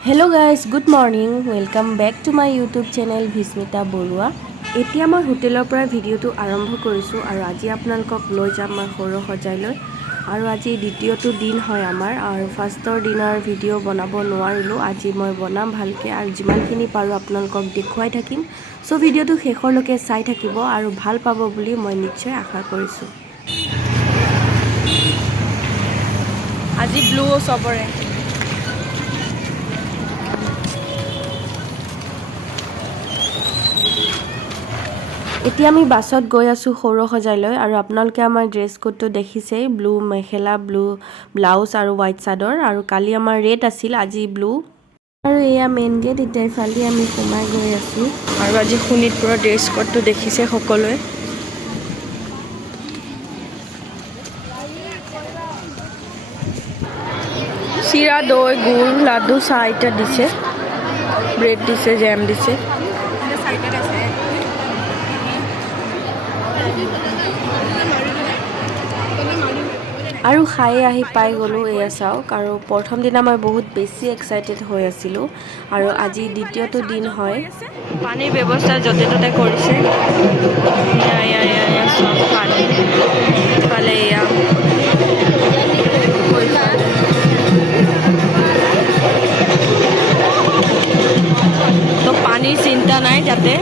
Hello guys, good morning. Welcome back to my YouTube channel Vismita Borua. এতিয়া মই হোটেলৰ পৰা ভিডিওটো আৰম্ভ কৰিছো আৰু আজি আপোনালোকক লৈ যাম মই সৰু সজাইলৈ আৰু আজি দ্বিতীয়টো দিন হয় আমাৰ আৰু ফাৰ্ষ্টৰ দিনৰ ভিডিও বনাব নোৱাৰিলো আজি মই বনাম ভালকে আৰু যিমানখিনি পাৰো আপোনালোকক দেখুৱাই থাকিম সো ভিডিওটো শেষৰলৈকে চাই থাকিব আৰু ভাল পাব বুলি মই নিশ্চয় আশা কৰিছো আজি ব্লু সবৰে এতিয়া আমি বাছত গৈ আছো সৰু সজাইলৈ আৰু আপোনালোকে আমাৰ ড্ৰেছ কোডটো দেখিছে ব্লু মেখেলা ব্লু ব্লাউজ আৰু হোৱাইট চাদৰ আৰু কালি আমাৰ ৰেড আছিল আজি ব্লু আৰু এয়া মেইন গেট এতিয়া ফালি আমি সোমাই গৈ আছো আৰু আজি শোণিতপুৰৰ ড্ৰেছ কোডটো দেখিছে সকলোৱে চিৰা দৈ গুড় লাডু চাহ এটা দিছে ব্ৰেড দিছে জেম দিছে আৰু খাই আহি পাই গলো এয়া চাওক আৰু প্ৰথম দিনা মই বহুত বেছি এক্সাইটেড হৈ আছিলো আৰু আজি দ্বিতীয়টো দিন হয় পানীৰ ব্যৱস্থা যতে ততে কৰিছে সব পানী ফালে এয়া তো পানীৰ চিন্তা নাই যাতে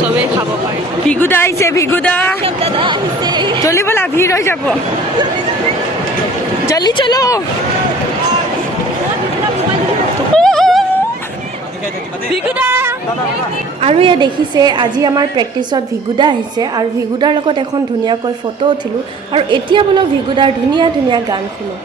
সবেই খাব পাৰে ভিগুদা আহিছে ভিগুদা চলি বলা ভিৰ হৈ যাব জলদি চলো ভিগুদা আৰু এয়া দেখিছে আজি আমাৰ প্ৰেক্টিছত ভিগুদা আহিছে আৰু ভিগুদাৰ লগত এখন ধুনীয়াকৈ ফটো উঠিলো আৰু এতিয়া বলো ভিগুদাৰ ধুনীয়া ধুনীয়া গান শুনো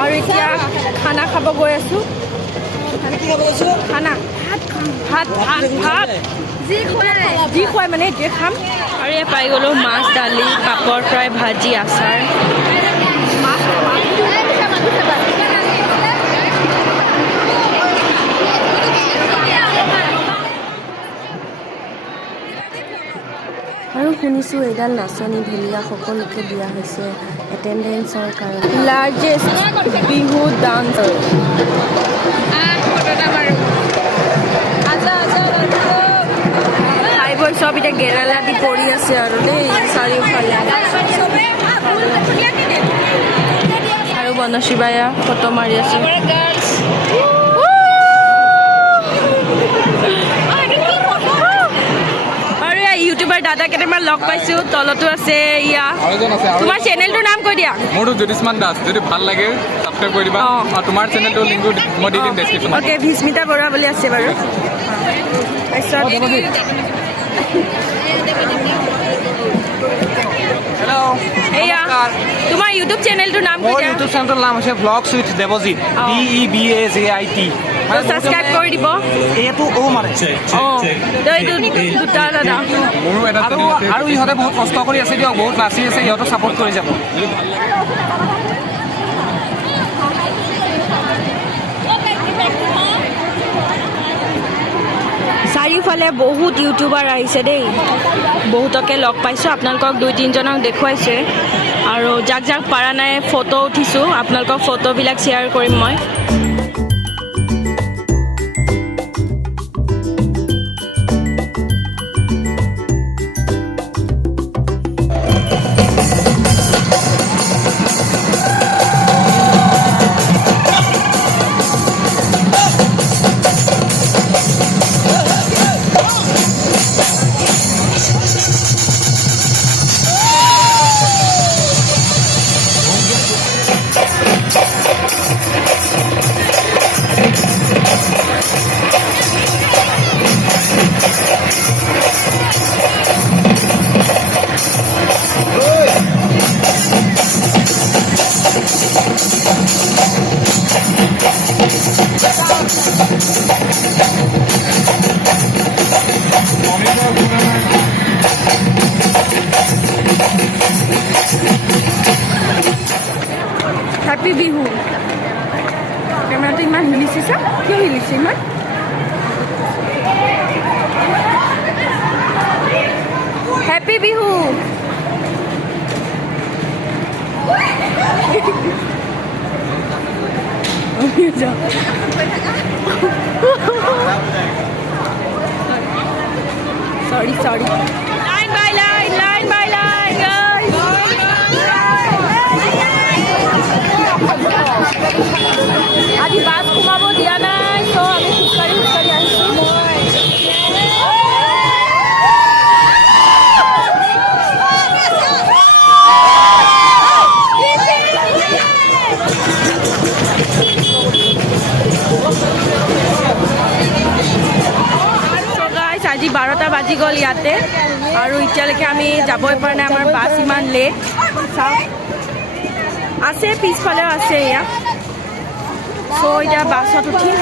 আৰু এতিয়া খানা খাব গৈ আছো খানা ভাত ভাত ভাত যি খুৱাই মানে এতিয়া খাম আৰু এই পাই গ'লো মাছ দালি পাপৰ ফ্ৰাই ভাজি আচাৰ আৰু শুনিছো এডাল নাচনি ঢুলীয়া সকলোকে দিয়া হৈছে এটেন্ডেন্সৰ কাৰণে লাৰ্জেষ্ট বিহু ডান্সাৰ খাই বৈ চব এতিয়া গেৰালা দি পৰি আছে আৰু দেই চাৰিওফালে আৰু বনশিবায়া ফটো মাৰি আছে ইউটিউবাৰ দাদা কেইটামান লগ পাইছো তলতো আছে ইয়া তোমাৰ চেনেলটোৰ নাম কৈ দিয়া মোৰটো জ্যোতিষ্মান দাস যদি ভাল লাগে সাবস্ক্ৰাইব কৰি দিবা আৰু তোমাৰ চেনেলটোৰ লিংকটো মই দি দিম ডেসক্ৰিপচনত ওকে ভিস্মিতা বৰুৱা বুলি আছে বাৰু নমস্কাৰ তোমাৰ ইউটিউব চেনেলটোৰ নাম মোৰ কি ইউটিউব চেনেলটোৰ নাম হৈছে ব্লগছ উইথ দেৱজিৎ DEBAJIT তো সাবস্ক্ৰাইব কৰি দিব এইটো মানে তো এইটো দুটা দাদা মোৰো এটা আৰু চেনেল আছে আৰু ইহঁতে বহুত কষ্ট কৰি আছে দিয়ক বহুত নাচি আছে ইহঁতক ছাপোৰ্ট কৰি যাব চাৰিওফালে বহুত ইউটিউবাৰ আহিছে দেই বহুতকে লগ পাইছোঁ আপোনালোকক 2-3জনক দেখুৱাইছে আৰু যাক যাক পাৰা নাই ফটো উঠিছোঁ আপোনালোকক ফটোবিলাক শ্বেয়াৰ কৰিম মই হেপী বিহু কেমেৰাটো ইমান হিলিছে চা কিয় হিলিছে ইমান happy Bihu sorry line by line guys আজি বাস সোমাব দিয়া নাই তো আমি খোজকাঢ়ি আহিছোঁ আজি 12টা বাজি গ'ল ইয়াতে আৰু এতিয়ালৈকে আমি যাবই পৰা নাই আমাৰ বাছ ইমান লেট আছে পিছফালেও আছে এয়া চ' এতিয়া বাছত উঠিম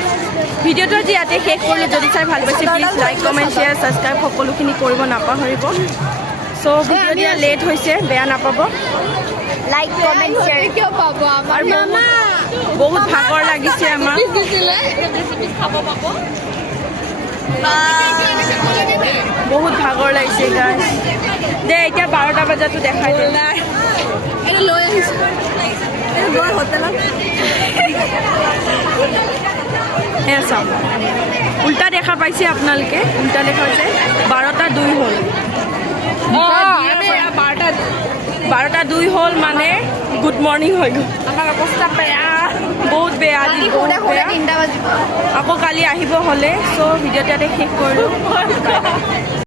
ভিডিঅ'টো আজি ইয়াতে শেষ কৰিলোঁ যদি চাই ভাল পাইছে please like comment share subscribe সকলোখিনি কৰিব নাপাহৰিব চ' ভিডিঅ' দিয়া লেট হৈছে বেয়া নাপাব লাইক কমেণ্ট শ্বেয়াৰ কিয় পাব আমাৰ বহুত ভাগৰ লাগিছে আমাৰ বহুত ভাগৰ লাগিছে গাইজ দে এতিয়া 12টা বজাতো দেখাই দিল লৈ আহিছোঁ হোটেলত এয়া চাওক উল্টা দেখা পাইছে আপোনালোকে উল্টা দেখা পাইছে 12টা 2 হ'ল 12টা 2 হ'ল মানে গুড মৰ্ণিং হৈ গ'ল আমাৰ অৱস্থা বেয়া বহুত বেয়া আজি আকৌ কালি আহিব হ'লে চ' ভিডিঅ'টো ইয়াতে শেষ কৰিলোঁ